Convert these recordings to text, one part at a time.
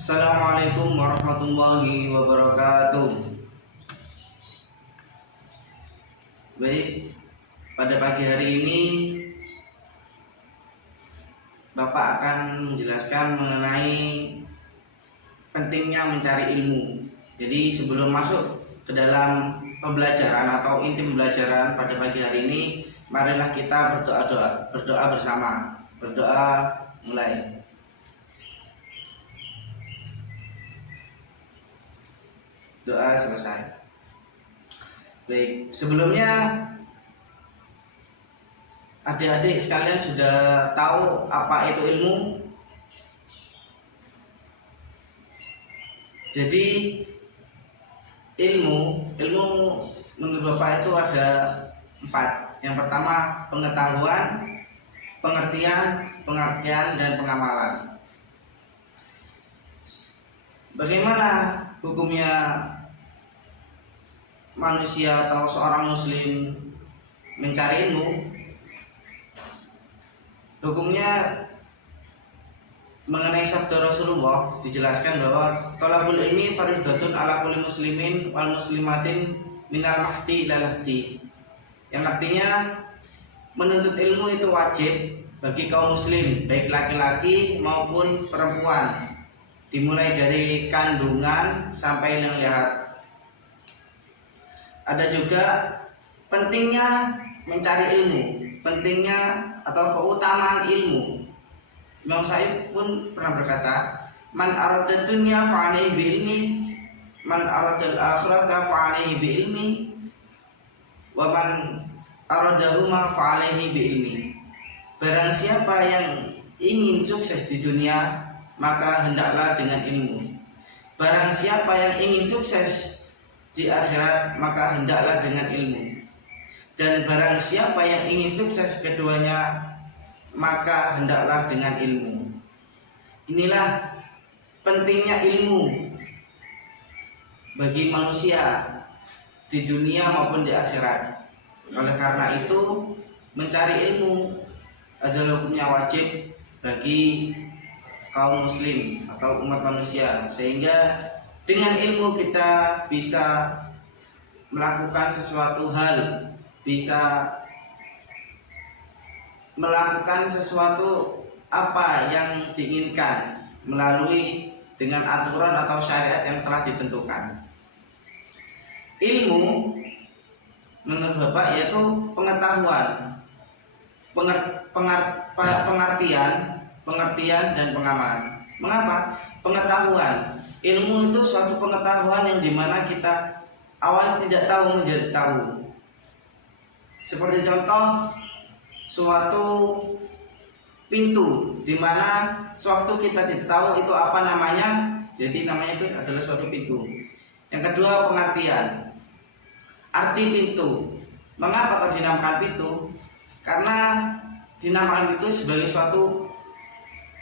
Assalamualaikum warahmatullahi wabarakatuh. Baik, pada pagi hari ini Bapak akan menjelaskan mengenai pentingnya mencari ilmu. Jadi sebelum masuk ke dalam pembelajaran atau inti pembelajaran pada pagi hari ini, marilah kita berdoa bersama. Berdoa mulai. Doa selesai. Baik, sebelumnya adik-adik sekalian sudah tahu apa itu ilmu? Jadi ilmu menurut Bapak itu ada 4. Yang pertama pengetahuan, pengertian, dan pengamalan. Bagaimana hukumnya manusia atau seorang muslim mencari ilmu? Hukumnya mengenai sabda Rasulullah dijelaskan bahwa thalabul ilmi fardhatun ala kulli muslimin wal muslimatin minal mahdi ilal lahdi. Yang artinya menuntut ilmu itu wajib bagi kaum muslim, baik laki-laki maupun perempuan, dimulai dari kandungan sampai lihat. Ada juga pentingnya mencari ilmu, pentingnya atau keutamaan ilmu. Imam Syafi'i pun pernah berkata, man arada dunya fa'alaihi bi'ilmi, man arada al-akhirata fa'alaihi bi'ilmi, wa man aradahuma fa'alaihi bi'ilmi. Barang siapa yang ingin sukses di dunia, maka hendaklah dengan ilmu. Barang siapa yang ingin sukses di akhirat, maka hendaklah dengan ilmu. Dan barang siapa yang ingin sukses keduanya, maka hendaklah dengan ilmu. Inilah pentingnya ilmu bagi manusia di dunia maupun di akhirat. Oleh karena itu, mencari ilmu adalah hukumnya wajib bagi kaum muslim atau umat manusia, sehingga dengan ilmu kita bisa melakukan sesuatu hal, bisa melakukan sesuatu apa yang diinginkan melalui dengan aturan atau syariat yang telah ditentukan. Ilmu menurut Bapak yaitu pengetahuan, pengertian dan pengamalan. Mengapa? Pengetahuan. Ilmu itu suatu pengetahuan yang dimana kita awalnya tidak tahu menjadi tahu. Seperti contoh suatu pintu, dimana sewaktu kita tidak tahu itu apa namanya, jadi namanya itu adalah suatu pintu. Yang kedua pengertian, arti pintu. Mengapa kok dinamakan pintu? Karena dinamakan pintu sebagai suatu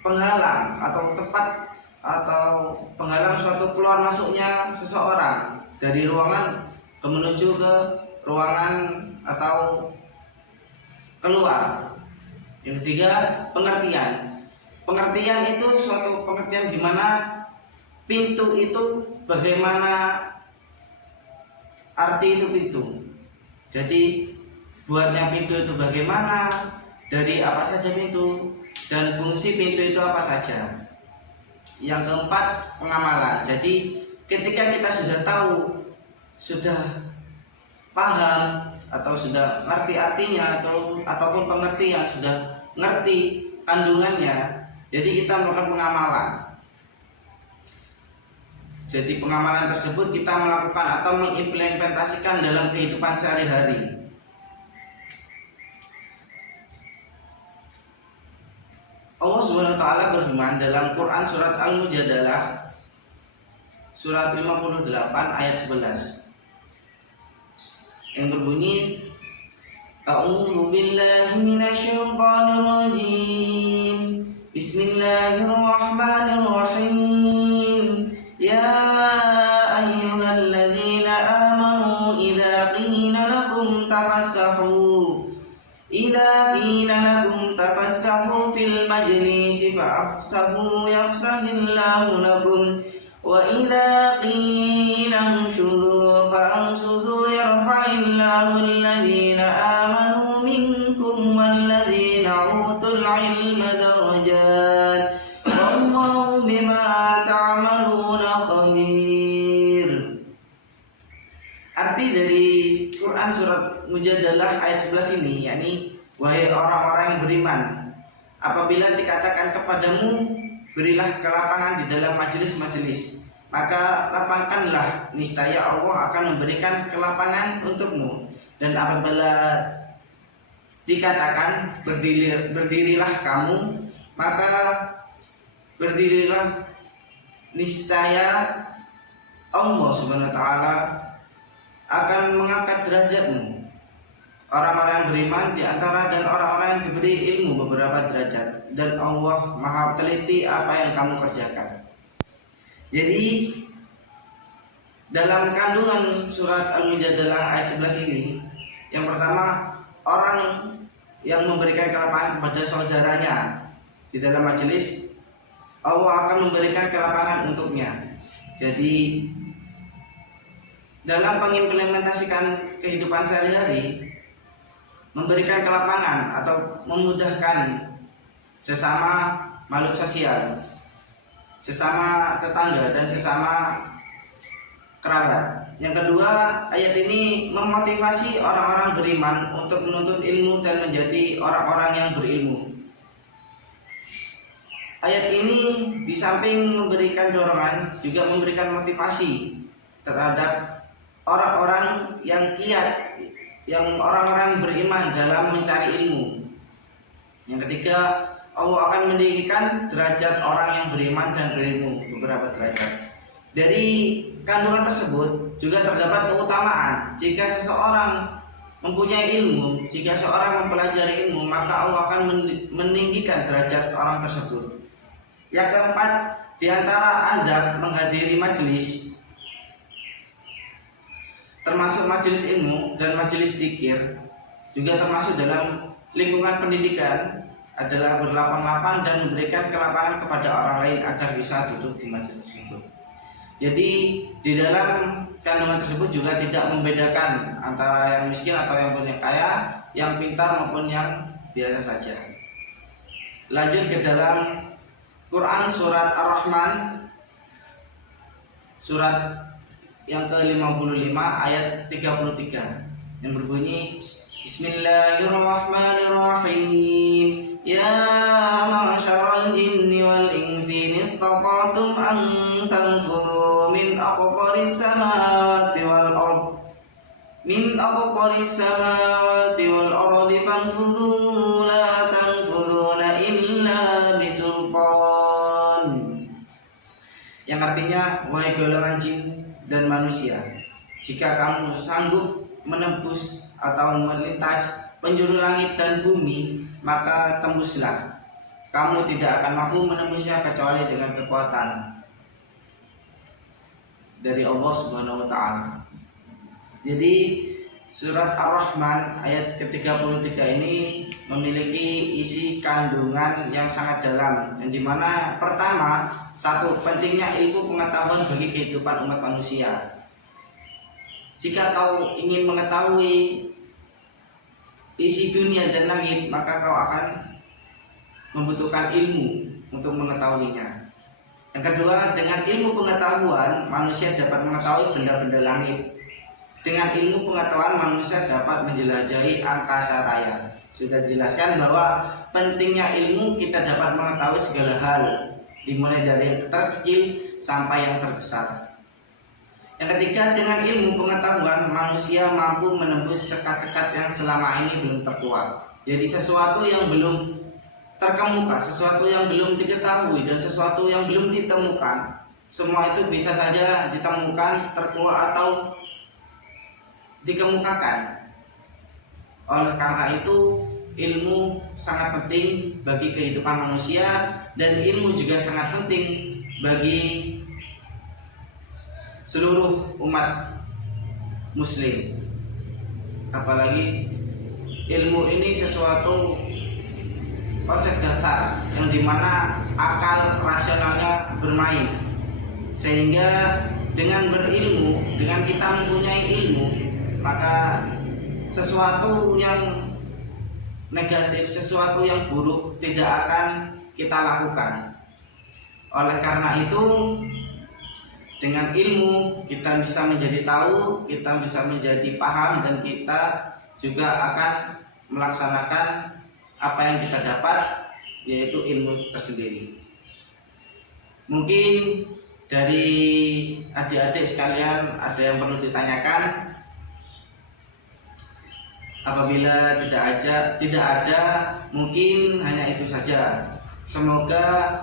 penghalang atau tempat atau penghalang suatu keluar masuknya seseorang dari ruangan menuju ke ruangan atau keluar. Yang ketiga pengertian. Pengertian itu suatu pengertian di mana pintu itu bagaimana arti itu pintu. Jadi buatnya pintu itu bagaimana, dari apa saja pintu, dan fungsi pintu itu apa saja. Yang keempat pengamalan. Jadi ketika kita sudah tahu, sudah paham atau sudah ngerti artinya ataupun pengertian, sudah ngerti kandungannya, jadi kita melakukan pengamalan. Jadi pengamalan tersebut kita melakukan atau mengimplementasikan dalam kehidupan sehari-hari. Allah Subhanahu wa taala berfirman dalam Quran surat Al-Mujadalah surat 58 ayat 11 yang berbunyi, A'udzu billahi minasyaitonir rajim. Bismillahirrahmanirrahim. Ya ayyuhalladzina amanu idza qila lakum tafassahu fil majlisi fa'afsahu yafsahil الله لكم وإذا قيل انشزوا فانشزوا يرفع الله الذين آمنوا منكم والذين أوتوا العلم درجات والله بما تعملون خبير. Arti dari Quran surat Mujadalah ayat 11 ini, yakni wahai orang-orang yang beriman, apabila dikatakan kepadamu berilah kelapangan di dalam majelis-majelis, maka lapangkanlah, niscaya Allah akan memberikan kelapangan untukmu. Dan apabila dikatakan berdirilah kamu, maka berdirilah, niscaya Allah Subhanahu wa taala akan mengangkat derajatmu. Orang-orang yang beriman di antara dan orang-orang yang diberi ilmu beberapa derajat, dan Allah Maha teliti apa yang kamu kerjakan. Jadi dalam kandungan surat Al-Mujadalah ayat 11 ini, yang pertama, orang yang memberikan kelapangan kepada saudaranya di dalam majelis, Allah akan memberikan kelapangan untuknya. Jadi dalam mengimplementasikan kehidupan sehari-hari, memberikan kelapangan atau memudahkan sesama makhluk sosial, sesama tetangga dan sesama kerabat. Yang kedua, ayat ini memotivasi orang-orang beriman untuk menuntut ilmu dan menjadi orang-orang yang berilmu. Ayat ini di samping memberikan dorongan, juga memberikan motivasi terhadap orang-orang yang giat, yang orang-orang beriman dalam mencari ilmu. Yang ketiga, Allah akan meninggikan derajat orang yang beriman dan berilmu beberapa derajat. Dari kandungan tersebut juga terdapat keutamaan. Jika seseorang mempunyai ilmu, jika seorang mempelajari ilmu, maka Allah akan meninggikan derajat orang tersebut. Yang keempat, di antara adab menghadiri majelis, termasuk majelis ilmu dan majelis dzikir, juga termasuk dalam lingkungan pendidikan, adalah berlapang-lapang dan memberikan kelapangan kepada orang lain agar bisa duduk di majelis tersebut. Jadi di dalam kandungan tersebut juga tidak membedakan antara yang miskin atau yang punya kaya, yang pintar maupun yang biasa saja. Lanjut ke dalam Quran surat Ar-Rahman, surat yang ke-55 ayat 33 yang berbunyi, Bismillahirrahmanirrahim. Ya ma'syaral jinni wal insi istata'tum an tanfudhu min aqtaris samawati wal ard fanfudhu la tanfudhuna illa bisultan. Yang artinya, wahai golongan jin dan manusia, jika kamu sanggup menembus atau melintas penjuru langit dan bumi, maka tembuslah. Kamu tidak akan mampu menembusnya kecuali dengan kekuatan dari Allah Subhanahu wa taala. Jadi surat Ar-Rahman ayat ke-33 ini memiliki isi kandungan yang sangat dalam, yang dimana pertama, satu, pentingnya ilmu pengetahuan bagi kehidupan umat manusia. Jika kau ingin mengetahui isi dunia dan langit, maka kau akan membutuhkan ilmu untuk mengetahuinya. Yang kedua, dengan ilmu pengetahuan manusia dapat mengetahui benda-benda langit. Dengan ilmu pengetahuan manusia dapat menjelajahi angkasa raya. Sudah dijelaskan bahwa pentingnya ilmu, kita dapat mengetahui segala hal, dimulai dari yang terkecil sampai yang terbesar. Yang ketiga, dengan ilmu pengetahuan manusia mampu menembus sekat-sekat yang selama ini belum terkuat. Jadi sesuatu yang belum terkemuka, sesuatu yang belum diketahui, dan sesuatu yang belum ditemukan, semua itu bisa saja ditemukan, terkuat atau dikemukakan. Oleh karena itu, ilmu sangat penting bagi kehidupan manusia, dan ilmu juga sangat penting bagi seluruh umat muslim. Apalagi ilmu ini sesuatu konsep dasar yang dimana akal rasionalnya bermain. Sehingga dengan berilmu, dengan kita mempunyai ilmu, maka sesuatu yang negatif, sesuatu yang buruk tidak akan kita lakukan. Oleh karena itu, dengan ilmu kita bisa menjadi tahu, kita bisa menjadi paham, dan kita juga akan melaksanakan apa yang kita dapat, yaitu ilmu tersendiri. Mungkin dari adik-adik sekalian ada yang perlu ditanyakan. Apabila tidak ada, mungkin hanya itu saja. Semoga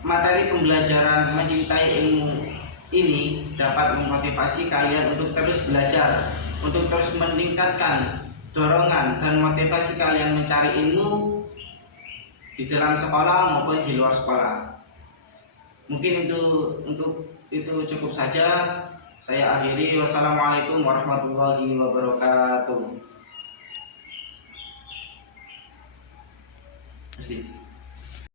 materi pembelajaran mencintai ilmu ini dapat memotivasi kalian untuk terus belajar, untuk terus meningkatkan dorongan dan motivasi kalian mencari ilmu di dalam sekolah maupun di luar sekolah. Mungkin untuk itu cukup saja. Saya akhiri. Wassalamualaikum warahmatullahi wabarakatuh.